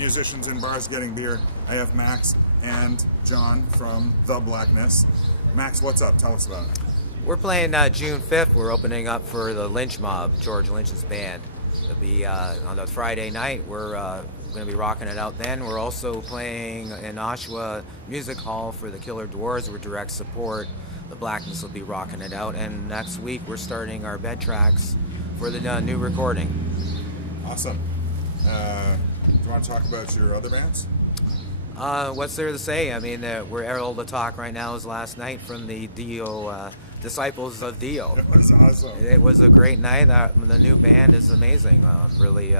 musicians in bars getting beer. I have Max and John from the Blackness. Max, what's up? Tell us about it. We're playing June 5th. We're opening up for the Lynch Mob, George Lynch's band. It'll be on the Friday night. We're going to be rocking it out then. We're also playing in Oshawa Music Hall for the Killer Dwarves with direct support. The Blackness will be rocking it out. And next week we're starting our bed tracks for the new recording. Awesome. Do you want to talk about your other bands? What's there to say? I mean, we're able to talk right now is last night from the Dio Disciples of Dio. It was awesome. It was a great night. The new band is amazing. I'm really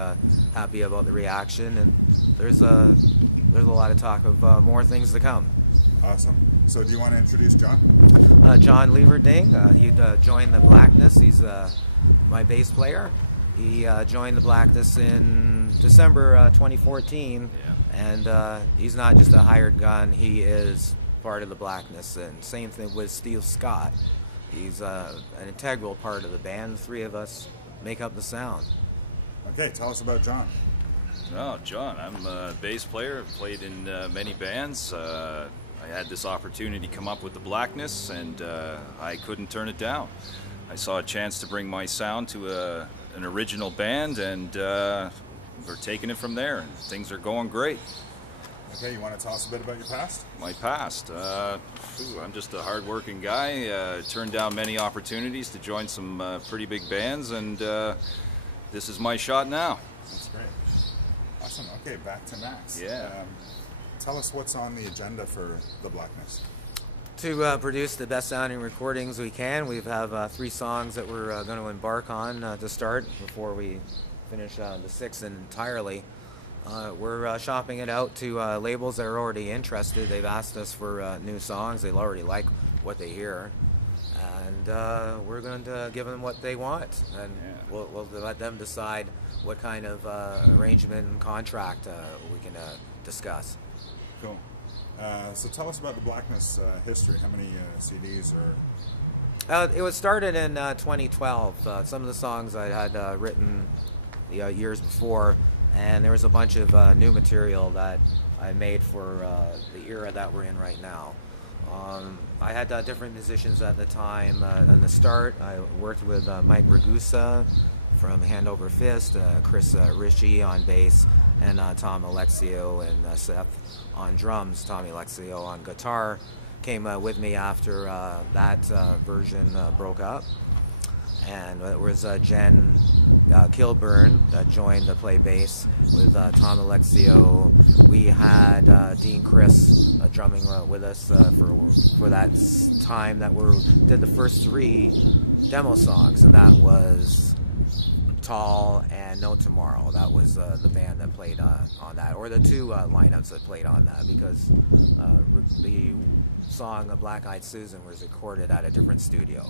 happy about the reaction, and there's a lot of talk of more things to come. Awesome. So do you want to introduce John? John Leverdingen. He joined the Blackness. He's my bass player. He joined the Blackness in December 2014, and he's not just a hired gun. He is part of the Blackness, and same thing with Steve Scott. He's an integral part of the band. The three of us make up the sound. Okay, tell us about John. Oh, John, I'm a bass player. I've played in many bands. I had this opportunity come up with the Blackness, and I couldn't turn it down. I saw a chance to bring my sound to an original band, and we're taking it from there. Things are going great. Okay, you want to tell us a bit about your past? My past? I'm just a hard-working guy. Turned down many opportunities to join some pretty big bands, and this is my shot now. That's great. Awesome. Okay, back to Max. Yeah. Tell us what's on the agenda for the Blackness. To produce the best sounding recordings we can. We have 3 songs that we're going to embark on to start before we finish the 6th entirely. We're shopping it out to labels that are already interested. They've asked us for new songs. They already like what they hear, and we're going to give them what they want, and we'll let them decide what kind of arrangement and contract we can discuss. Cool. So tell us about the Blackness history. How many CDs or? It was started in 2012. Some of the songs I had written years before, and there was a bunch of new material that I made for the era that we're in right now. I had different musicians at the time. At the start, I worked with Mike Ragusa from Hand Over Fist, Chris Ritchie on bass, and Tom Alexio and Seth on drums. Tommy Alexio on guitar came with me after that version broke up. And it was Jen Kilburn that joined to play bass with Tom Alexio. We had Dean Chris drumming with us for that time that we did the first 3 demo songs, and that was Tall and No Tomorrow. That was the band that played on that, or the 2 lineups that played on that, because the song Black Eyed Susan was recorded at a different studio.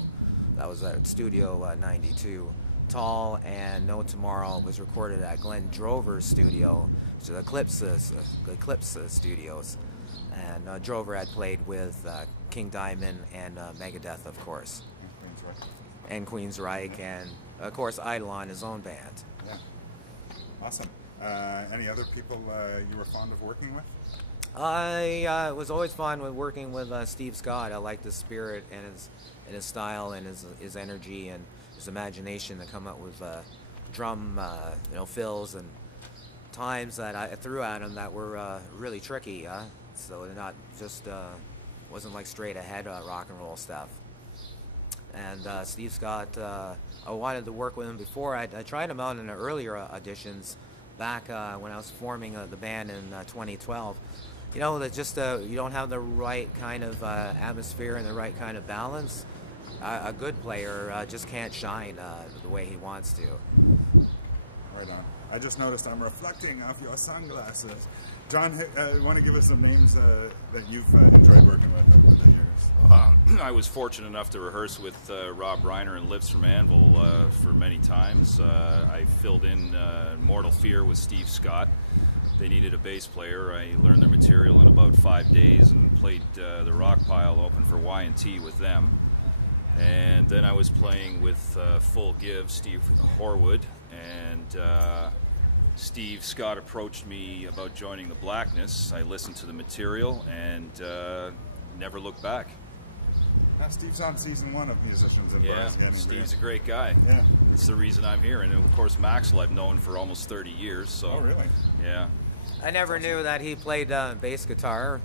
That was at Studio 92. Tall and No Tomorrow was recorded at Glenn Drover's studio, so the Eclipse Studios. And Drover had played with King Diamond and Megadeth, of course. And Queensryche. And Queensryche, yeah. And of course Idol his own band. Yeah. Awesome. Any other people you were fond of working with? I was always fond with working with Steve Scott. I liked his spirit and his style and his energy and his imagination to come up with drum fills and times that I threw at him that were really tricky. So they're not just wasn't like straight ahead rock and roll stuff. And Steve Scott, I wanted to work with him before. I tried him out in the earlier auditions back when I was forming the band in 2012. You know, that just you don't have the right kind of atmosphere and the right kind of balance. A good player just can't shine the way he wants to. Right on. I just noticed I'm reflecting off your sunglasses. John, want to give us some names that you've enjoyed working with over the years? I was fortunate enough to rehearse with Rob Reiner and Lips from Anvil for many times. I filled in Mortal Fear with Steve Scott. They needed a bass player. I learned their material in about 5 days and played the rock pile open for Y&T with them. And then I was playing with Full Give, Steve Horwood, and Steve Scott approached me about joining the Blackness. I listened to the material and never looked back. Yeah, Steve's on season 1 of Musicians in Bars Getting Beer. Steve's a great guy. Yeah. That's the reason I'm here. And of course, Maxel I've known for almost 30 years. So. Oh, really? Yeah. I never knew that he played bass guitar,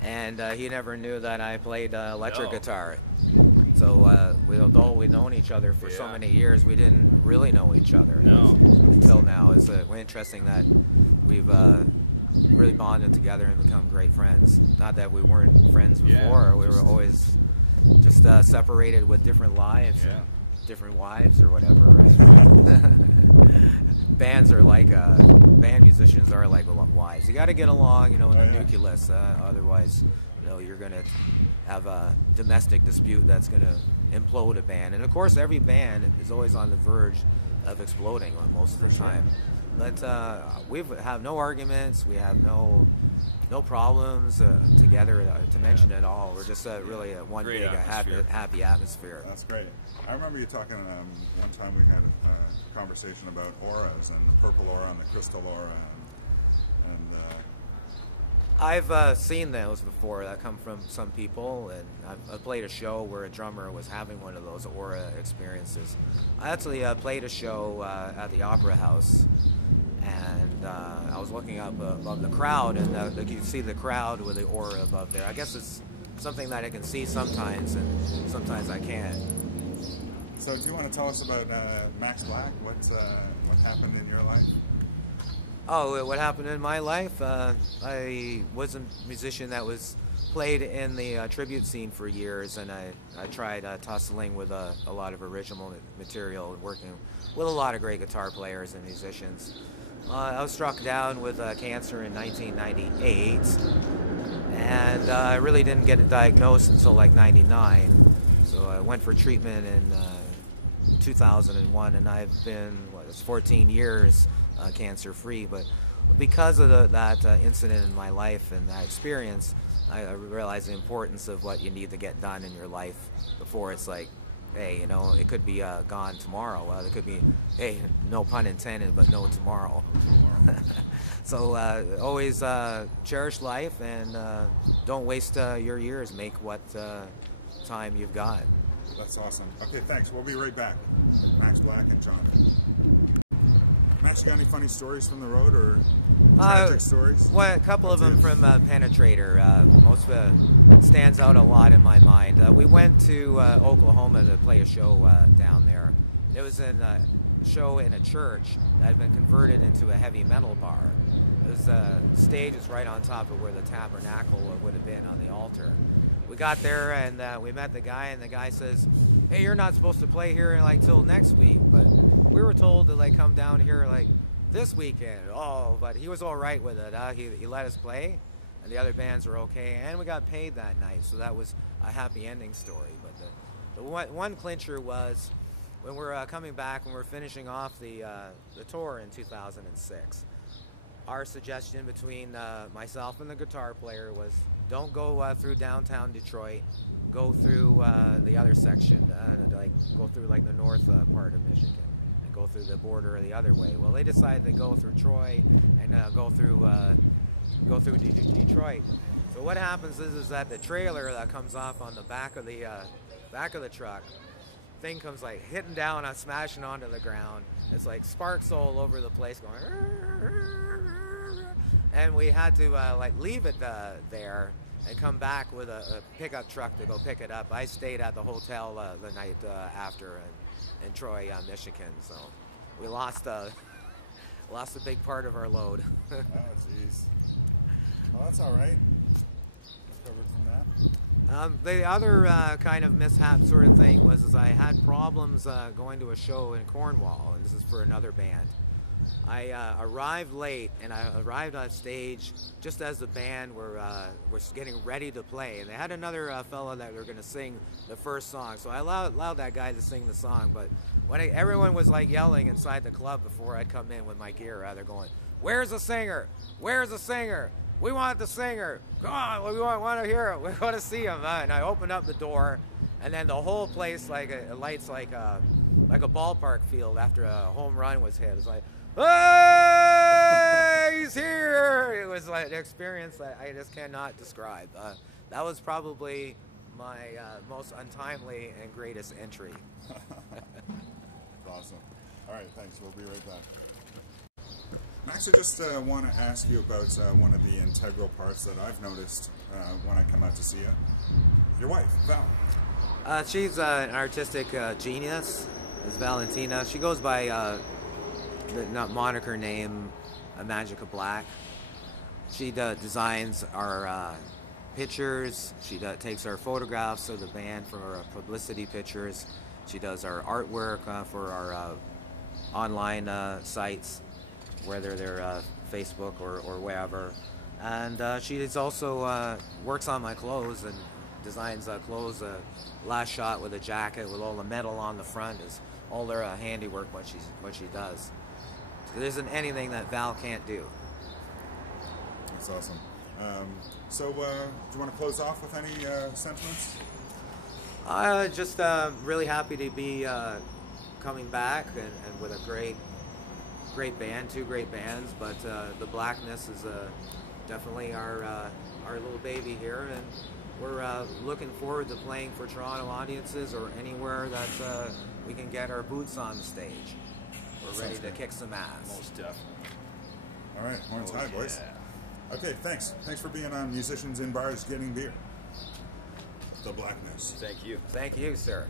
and he never knew that I played electric guitar. So although we've known each other for so many years, we didn't really know each other until now. It's interesting that we've really bonded together and become great friends. Not that we weren't friends before, we were always just separated with different lives, and different wives or whatever. Bands are like, band musicians are like wives. You got to get along, you know, with the nucleus, otherwise, you know, you're going to have a domestic dispute that's going to implode a band. And of course, every band is always on the verge of exploding most of the time. But we have no arguments. We have no problems together to mention at all. We're just really one big happy atmosphere. That's great. I remember you talking one time we had a conversation about auras and the purple aura and the crystal aura, and I've seen those before that come from some people, and I've played a show where a drummer was having one of those aura experiences. I actually played a show at the Opera House, and I was looking up above the crowd, and you see the crowd with the aura above there. I guess it's something that I can see sometimes, and sometimes I can't. So do you want to tell us about Max Black? What happened in your life? Oh, what happened in my life? I was a musician that was played in the tribute scene for years, and I tried tussling with a lot of original material, working with a lot of great guitar players and musicians. I was struck down with cancer in 1998, and I really didn't get it diagnosed until like 99. So I went for treatment in 2001, and I've been 14 years cancer-free. But because of that incident in my life and that experience, I realized the importance of what you need to get done in your life before it's like, hey, you know, it could be gone tomorrow. It could be, hey, no pun intended, but no tomorrow. So always cherish life, and don't waste your years. Make what time you've got. That's awesome. Okay, thanks. We'll be right back. Max Black and John. Max, you got any funny stories from the road, or tragic stories? Well, a couple of them from Penetrator. Most stands out a lot in my mind. We went to Oklahoma to play a show down there. It was a show in a church that had been converted into a heavy metal bar. The stage is right on top of where the tabernacle would have been on the altar. We got there, and we met the guy, and the guy says, hey, you're not supposed to play here like till next week. But we were told to like come down here like this weekend. Oh, but he was all right with it. He let us play, and the other bands were okay, and we got paid that night, so that was a happy ending story. But one clincher was when we're coming back and we're finishing off the tour in 2006. Our suggestion between myself and the guitar player was, don't go through downtown Detroit, go through the other section, go through like the north part of Michigan, and go through the border the other way. Well, they decided to go through Troy and go through Detroit. So what happens is that the trailer that comes off on the back of the truck, thing comes like hitting down on smashing onto the ground. It's like sparks all over the place going. And we had to like leave it there and come back with a pickup truck to go pick it up. I stayed at the hotel the night after in Troy, Michigan. So we lost a big part of our load. Oh, jeez. Well, that's all right. The other kind of mishap sort of thing was I had problems going to a show in Cornwall, and this is for another band. I arrived late, and I arrived on stage just as the band was getting ready to play. And they had another fella that were going to sing the first song, so I allowed that guy to sing the song. But when everyone was like yelling inside the club before I'd come in with my gear, they're going, "Where's the singer? Where's the singer? We want the singer. Come on, we want to hear it. We want to see him." And I opened up the door, and then the whole place it lights like a ballpark field after a home run was hit. It's like, "Ah!" Hey, he's here! It was like an experience that I just cannot describe. That was probably my most untimely and greatest entry. Awesome. All right, thanks. We'll be right back. Max, I just want to ask you about one of the integral parts that I've noticed when I come out to see you. Your wife, Val. She's an artistic genius. It's Valentina. She goes by the moniker name Magica Black. She designs our pictures. She takes our photographs of the band for our publicity pictures. She does our artwork for our online sites, whether they're Facebook or wherever. And she is also works on my clothes and designs clothes. Last shot with a jacket with all the metal on the front is all their handiwork what she does. There isn't anything that Val can't do. That's awesome. So, do you want to close off with any sentiments? Just really happy to be coming back and with a great band, two great bands. But the Blackness is definitely our little baby here, and we're looking forward to playing for Toronto audiences or anywhere that we can get our boots on the stage. We're ready to kick some ass. Most definitely. All right, horns high, boys. Yeah. Okay, thanks. Thanks for being on Musicians in Bars Getting Beer. The Blackness. Thank you. Thank you, sir.